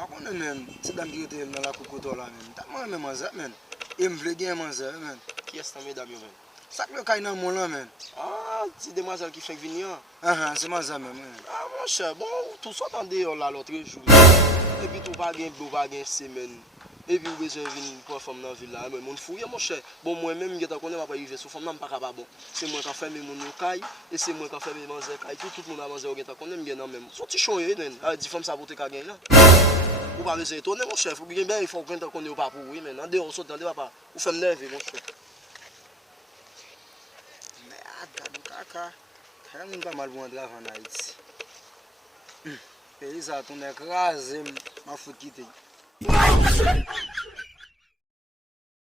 On est même, c'est dans la cocotte là même. Tellement même manzé même. Et me veut bien manzé même. Qui est cette mesdames même? Ça le caille dans mon là même. Ah, c'est demoiselle qui fait venir. Ah c'est manzé même. Ah mon cher, bon, tout ça en dehors là l'autre jour. Et puis tout pas gain, pas gain semaine. Et puis vous besoin venir pour femme dans la ville là, mais mon fouille mon cher. Bon moi même je connais pas arriver sur femme pas capable bon. C'est moi qui ferme mon caille et c'est moi qui ferme manger caille. Tout le monde a mangé au geta connais bien même. Son petit choyer nan. Dit femme ça pour te gagner là. Ou pas besoin étonner mon chef, ou bien il faut qu'on connaît pas pour oui mais en dehors saute dans papa. Ou fait nerveux mon chef. Mais adam kaka. Quand même pas mal bon de en Haïti. Pays ça tourne écrasé, m'a foutu quitter.